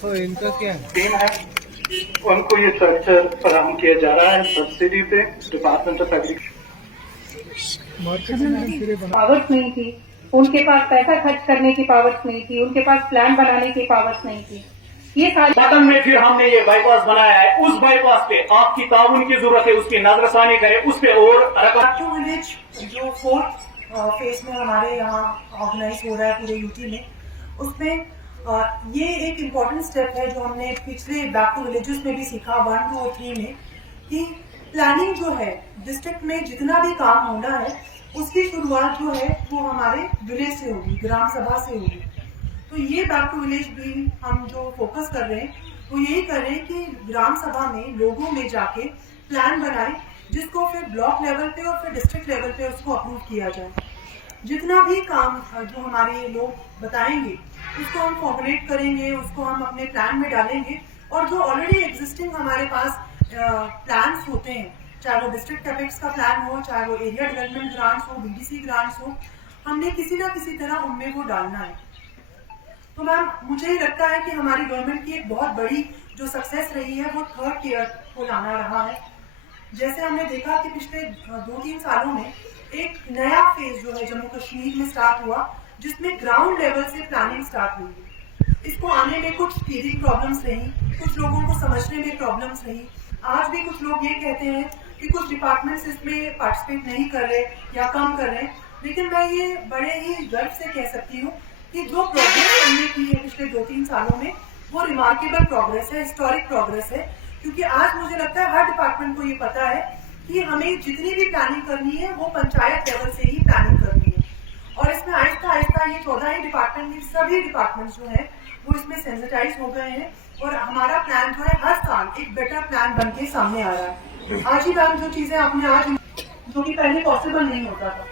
तो इनका क्या है? उनको ये स्ट्रक्चर फराहम किया जा रहा है सब्सिडी पे डिपार्टमेंट ऑफ एग्रीकल्चर। पावर्स नहीं थी, उनके पास पैसा खर्च करने की पावर्स नहीं थी, उनके पास प्लान बनाने की पावर्स नहीं थी। ये वतन में फिर हमने ये बाईपास बनाया है। उस बाईपास पे आपकी ताउन की जरूरत है, उसकी नजरसानी करें, उस पे और बैक विलेज जो 4th फेज में हमारे यहाँ ऑर्गेनाइज हो रहा है पूरे यूटी में, उसमें ये एक इम्पॉर्टेंट स्टेप है जो हमने पिछले बैक टू विलेजेस में भी सीखा 1, 2 और 3 में, कि प्लानिंग जो है डिस्ट्रिक्ट में जितना भी काम होना है उसकी शुरुआत जो है वो हमारे विलेज से होगी, ग्राम सभा से होगी। तो ये बैक टू विलेज भी हम जो फोकस कर रहे हैं वो यही कर रहे हैं कि ग्राम सभा में लोगों में जाके प्लान बनाए, जिसको फिर ब्लॉक लेवल पे और फिर डिस्ट्रिक्ट लेवल पे उसको अप्रूव किया जाए। जितना भी काम जो हमारे लोग बताएंगे उसको हम फॉर्मुलेट करेंगे, उसको हम अपने प्लान में डालेंगे, और जो ऑलरेडी एग्जिस्टिंग हमारे पास प्लान्स होते हैं, चाहे वो डिस्ट्रिक्ट कैपेक्स का प्लान हो, चाहे वो एरिया डेवलपमेंट ग्रांट्स हो, बीडीसी ग्रांट्स हो, हमने किसी ना किसी तरह उनमें वो डालना है। तो मैम मुझे ही लगता है कि हमारी गवर्नमेंट की एक बहुत बड़ी जो सक्सेस रही है वो 3rd टियर को लाना रहा है। जैसे हमने देखा कि पिछले 2-3 सालों में एक नया फेज जो है जम्मू कश्मीर में स्टार्ट हुआ, जिसमें ग्राउंड लेवल से प्लानिंग स्टार्ट हुई। इसको आने में कुछ टीजिंग प्रॉब्लम्स रही, कुछ लोगों को समझने में प्रॉब्लम्स रही। आज भी कुछ लोग ये कहते हैं कि कुछ डिपार्टमेंट्स इसमें पार्टिसिपेट नहीं कर रहे या कम कर रहे हैं, लेकिन मैं ये बड़े ही गर्व से कह सकती हूँ कि जो प्रोग्रेस हमने की है पिछले 2-3 सालों में वो रिमार्केबल प्रोग्रेस है, हिस्टोरिक प्रोग्रेस है। क्योंकि आज मुझे लगता है हर डिपार्टमेंट को ये पता है कि हमें जितनी भी प्लानिंग करनी है वो पंचायत लेवल से ही प्लानिंग करनी है, और इसमें आहिस्ता आहिस्ता ये 14 ही डिपार्टमेंट, सभी डिपार्टमेंट जो है वो इसमें सेंसिटाइज हो गए हैं, और हमारा प्लान जो है हर साल एक बेटर प्लान बन के सामने आ रहा है। आज ही मैम जो चीजें आपने आज जो कि पहले पॉसिबल नहीं होता था,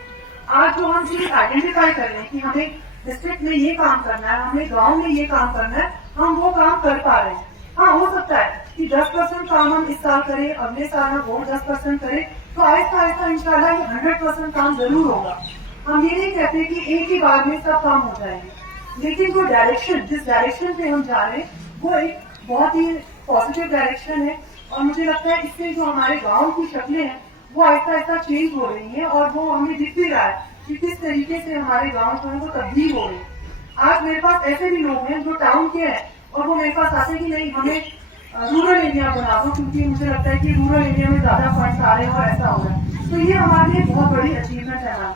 आज जो हम चीज आइडेंटिफाई कर रहे हैं कि हमें डिस्ट्रिक्ट में ये काम करना है, हमें गांव में ये काम करना है, हम वो काम कर पा रहे हैं। हाँ, हो सकता है कि 10% काम हम इस साल करें, अगले साल हम और 10% करें, तो आहिस्ता आहिस्ता इंशाल्लाह ये 100% काम जरूर होगा। हम ये नहीं कहते कि एक ही बार में सब काम हो जाएंगे, लेकिन जो डायरेक्शन, जिस डायरेक्शन पे हम जा रहे हैं वो एक बहुत ही पॉजिटिव डायरेक्शन है, और मुझे लगता है इससे जो हमारे गाँव की शक्लें हैं वो आहिस्ता आहिस्ता चेंज हो रही है, और वो हमें दिख भी रहा है कि किस तरीके से हमारे गाँव जो है वो तब्दील हो रहे हैं। आज मेरे पास ऐसे भी लोग हैं जो टाउन के हैं और वो मेरे पास आते कि नहीं हमें रूरल एरिया बना दो, क्योंकि मुझे लगता है कि रूरल एरिया में ज्यादा फंड्स आ रहे हैं और ऐसा हो रहा है। तो ये हमारे लिए बहुत बड़ी अचीवमेंट है मैम।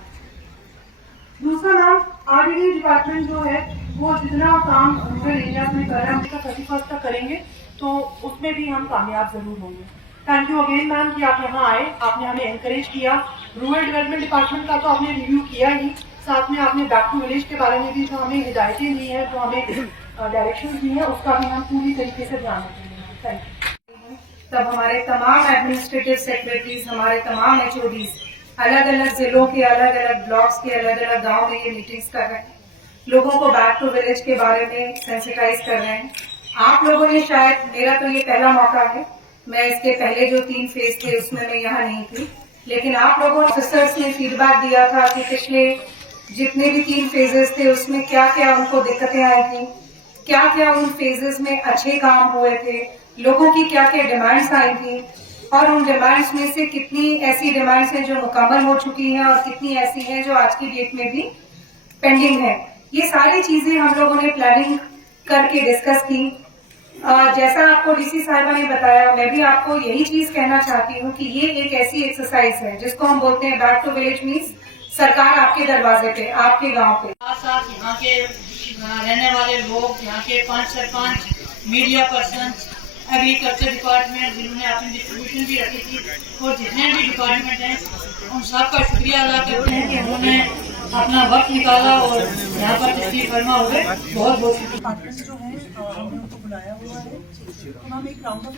दूसरा मैम, आरडीडी डिपार्टमेंट जो है वो जितना काम रूरल एरिया में कर रहा है, हम 31 तक करेंगे तो उसमें भी हम कामयाब जरूर होंगे। थैंक यू अगेन मैम कि आप यहाँ आए, आपने हमें एनकरेज किया। रूरल डेवलपमेंट डिपार्टमेंट का तो आपने रिव्यू किया ही, साथ में आपने बैक टू विलेज के बारे में भी जो हमें हिदायतें दी हैं, जो हमें डायरेक्शन दी है, उसका भी हम पूरी तरीके से ध्यान रखेंगे। Thank you. तब हमारे तमाम एडमिनिस्ट्रेटिव सेक्रेटरीज, हमारे तमाम HODs अलग अलग जिलों के, अलग अलग ब्लॉक्स के, अलग अलग गाँव में ये मीटिंग्स कर रहे हैं, लोगों को बैक टू विलेज के बारे में सेंसिटाइज कर रहे हैं। आप लोगों ने शायद, मेरा तो ये पहला मौका है, मैं इसके पहले जो 3 फेज थे उसमें मैं यहाँ नहीं थी, लेकिन आप लोगों ने ऑफिसर्स ने फीडबैक दिया था कि पिछले जितने भी 3 फेजेस थे उसमें क्या क्या उनको दिक्कतें आई थी, क्या क्या उन फेजेस में अच्छे काम हुए थे, लोगों की क्या क्या डिमांड्स आई थी, और उन डिमांड्स में से कितनी ऐसी डिमांड्स हैं जो मुकम्मल हो चुकी हैं और कितनी ऐसी हैं जो आज की डेट में भी पेंडिंग है। ये सारी चीजें हम लोगों ने प्लानिंग करके डिस्कस की। जैसा आपको डीसी साहिबा ने बताया, मैं भी आपको यही चीज कहना चाहती हूँ कि ये एक ऐसी एक्सरसाइज है जिसको हम बोलते हैं बैक टू विलेज मीन्स सरकार आपके दरवाजे पे, आपके गांव पे। साथ साथ यहाँ के रहने वाले लोग, यहाँ के 5 sarpanch, media person, agriculture department जिन्होंने अपनी डिस्ट्रीब्यूशन भी रखी थी, और जितने भी डिपार्टमेंट हैं उन सबका शुक्रिया अदा करते हैं कि उन्होंने अपना वक्त निकाला और यहाँ पर तशरीफ फरमा हुए। बहुत बहुत जो है हमने उनको बुलाया हुआ है, हम एक राउंड ऑफ